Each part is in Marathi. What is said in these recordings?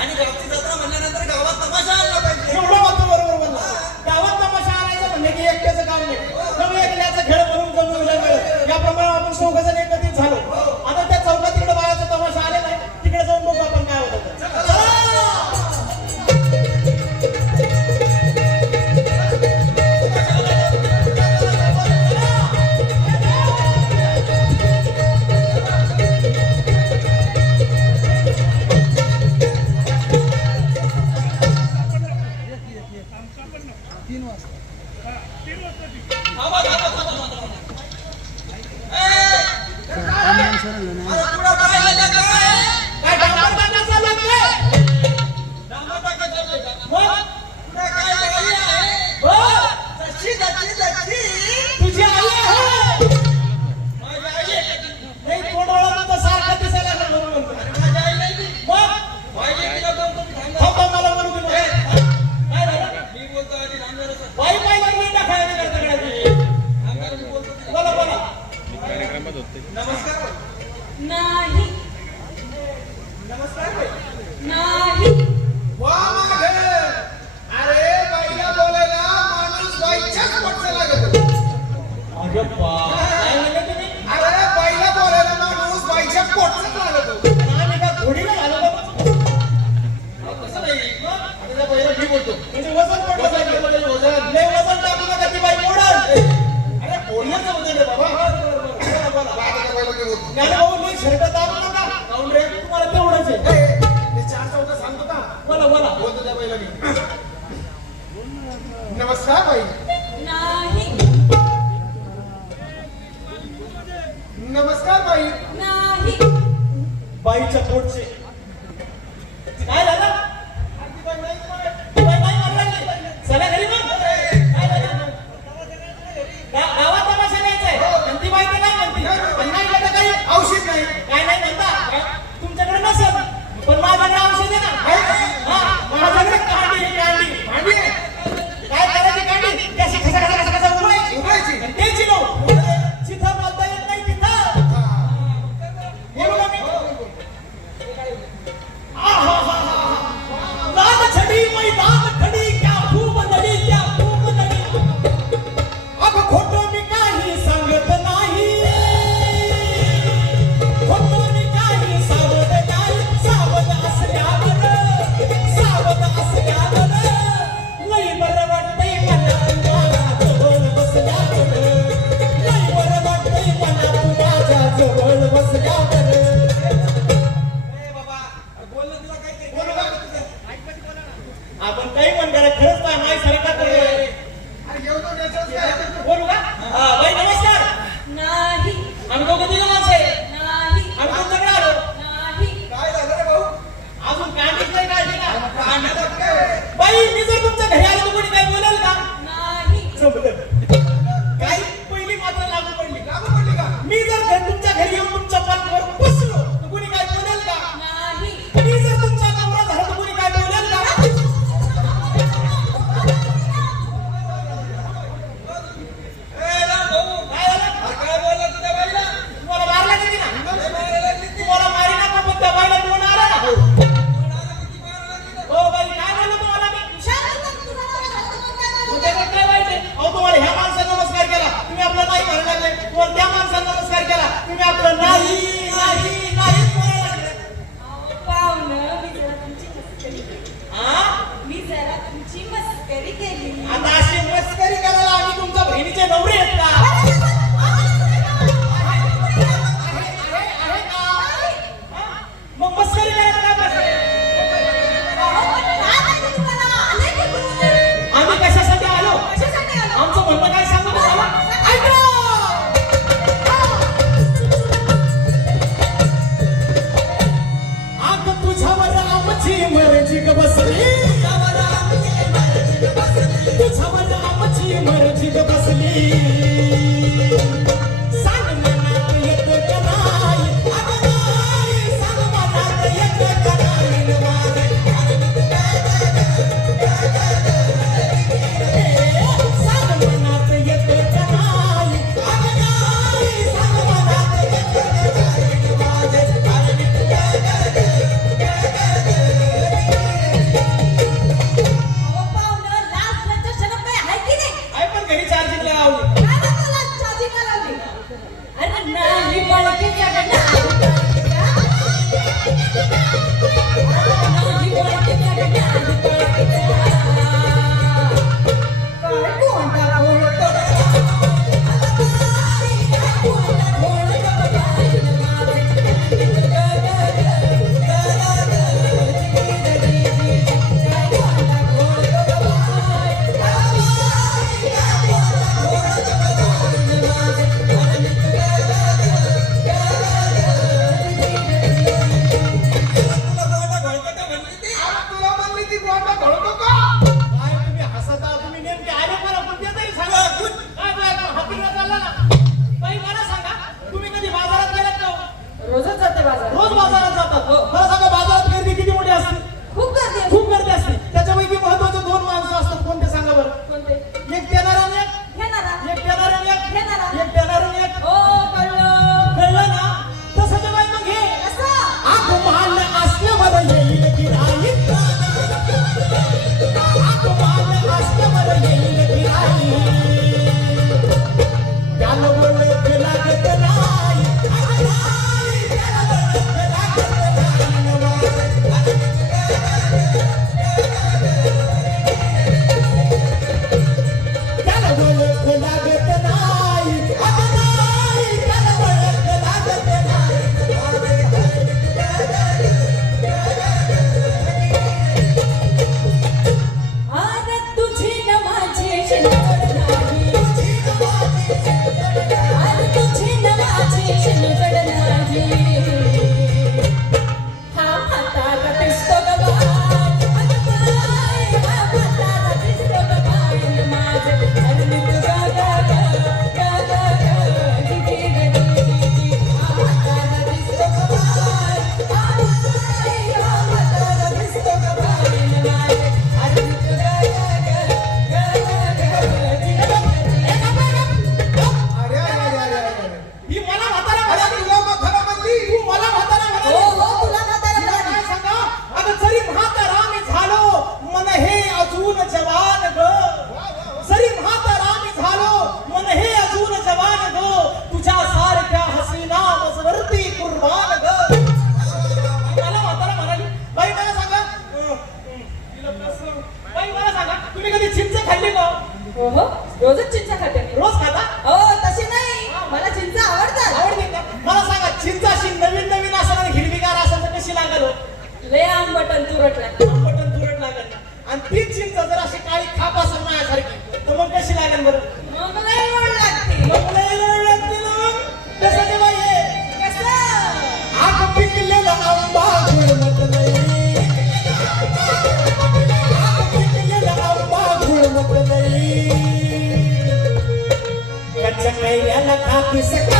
आणि रात्री नमस्कार. नाही. नमस्कार. नाही. वा मागे अरे बाईला बोलायला माणूस बाईच्याच पटचं लागत अरे बाईला बोलायला माणूस बाईच्या पोटचं लागत बोलतो. म्हणजे वजन पडलं वजन. Quero te ver vacilinho रोज बाजारात जातात. हो, मला सांगा खाल्ली ना हो रोजच चिंचा खाते मी. रोज खाता? हो तशी नाही. मला चिंचा आवडतात. आवडते का? मला सांगा चिंचा अशी नवीन नवीन असं हिरवीगार असं तर कशी लागल हो? लय आंबटन तुरटला बटन तुरट लागल ना. आणि तीच चिंचा I'm.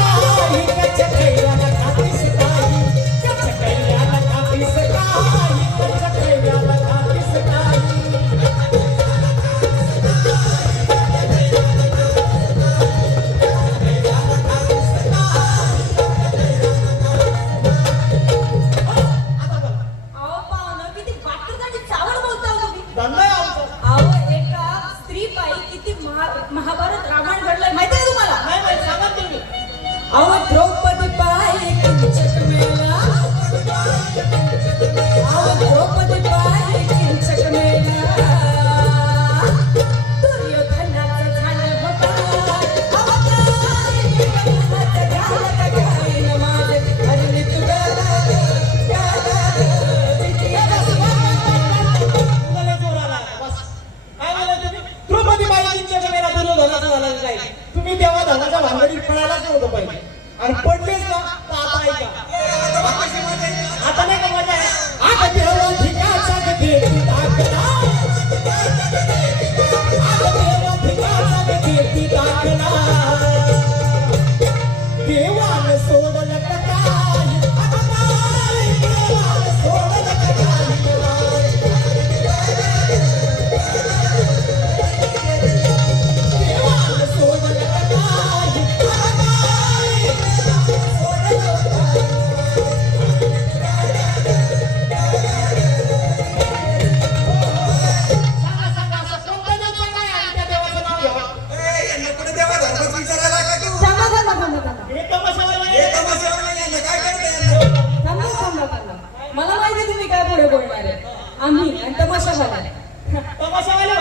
चालायचं नाही तुम्ही तेव्हा धनाच्या भांगडीत पडायलाच नव्हतं पाहिजे. आणि पडलेच ना तर आता ऐका. आता नाही का मजा आम्ही आणि तमाशावाला तमाशावाले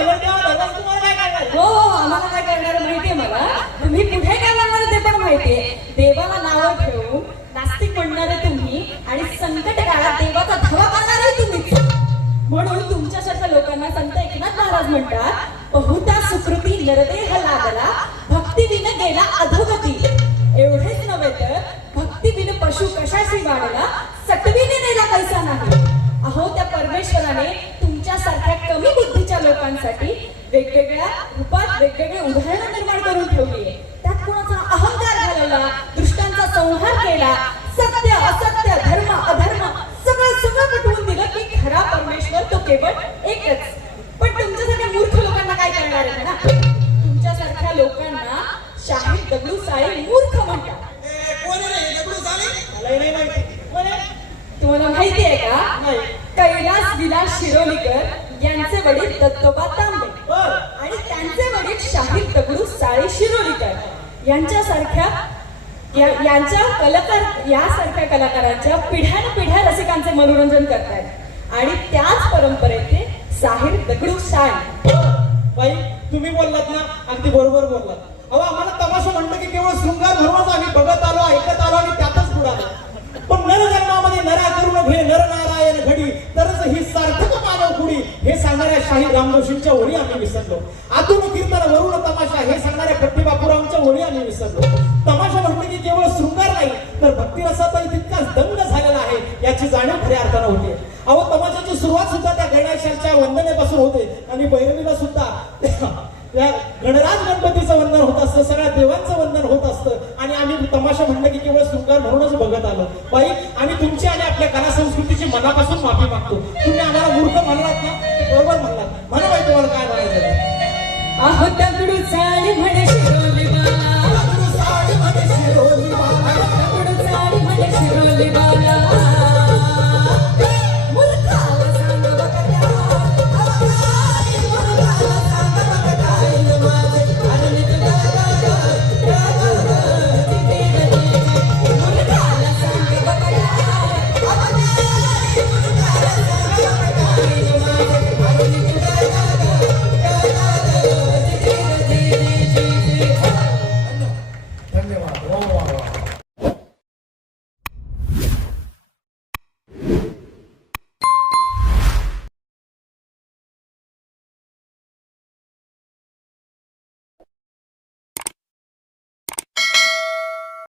हो हो आम्हाला काय करणार माहितीये मला? तुम्ही कुठे काय करणार ते पण माहितीये. देवाला नावं ठेवून नास्तिक म्हणणारे तुम्ही आणि संकट काळात देवाचा धावा करणारे तुम्ही म्हणून तुमच्यासारख्या लोकांना संत एकनाथ महाराज म्हणतात बहुता सुकृती नरदेह लागला भक्तीविन गेला अधोगती. एवढेच नव्हे तर भक्तीविन पशु कशाशी वाढला? परमेश्वराने तुमच्यासारख्या कमी बुद्धीच्या लोकांसाठी वेगवेगळ्या रूपात वेगवेगळे उदाहरणं निर्माण करून ठेवली. आहे त्यात कोणाचा अहंकार घालवला दृष्टांचा संहार केला सत्य असत्य धर्म अधर्म सगळं सगळं पटवून दिलं की खरा परमेश्वर तो केवळ एकच. पण तुमच्यासारख्या मूर्ख लोकांना काय करणार आहे ना? तुमच्यासारख्या लोकांना शाहीर दगडू साळे मूर्ख म्हणतात. कोण? दगडू नाही माहिती? तुम्हाला माहिती आहे का. कैलास विलास शिरोलीकर यांचे वडील दत्तोबा तांबे आणि त्यांचे वडील शाहीर दगडू साळे शिरोलीकर. यांच्यासारख्या यांच्या कलाकार यासारख्या कलाकारांच्या पिढ्यान पिढ्या रसिकांचे मनोरंजन करतायत. आणि त्याच परंपरेचे साहिर दगडू साळे. बाई तुम्ही बोललात ना अगदी बरोबर बोललात. अहो आम्हाला तमाशा म्हणलं की केवळ शृंगार म्हणूनच आम्ही बघत आलो ऐकत आलो आणि त्यातच बुडालो. पुनर्जन्मामध्ये नरा करून घे नर नारायण घडी. तरच ही सार्थक मानव कुडी हे सांगणाऱ्या शाहीर रामजोशींच्या ओळी आम्ही विसरलो. आतून कीर्तन वरुण तमाशा हे सांगणाऱ्या खट्टी बापूरावांच्या ओळी आम्ही विसरलो. तमाशा म्हटलं की केवळ शृंगार नाही तर भक्तिरसाचाही तितकाच दंग झालेला आहे याची जाणीव खऱ्या अर्थानं होते. अहो तमाशाची सुरुवात सुद्धा त्या गणेशांच्या वंदनेपासून होते आणि भैरवीला सुद्धा बरोबर म्हणलात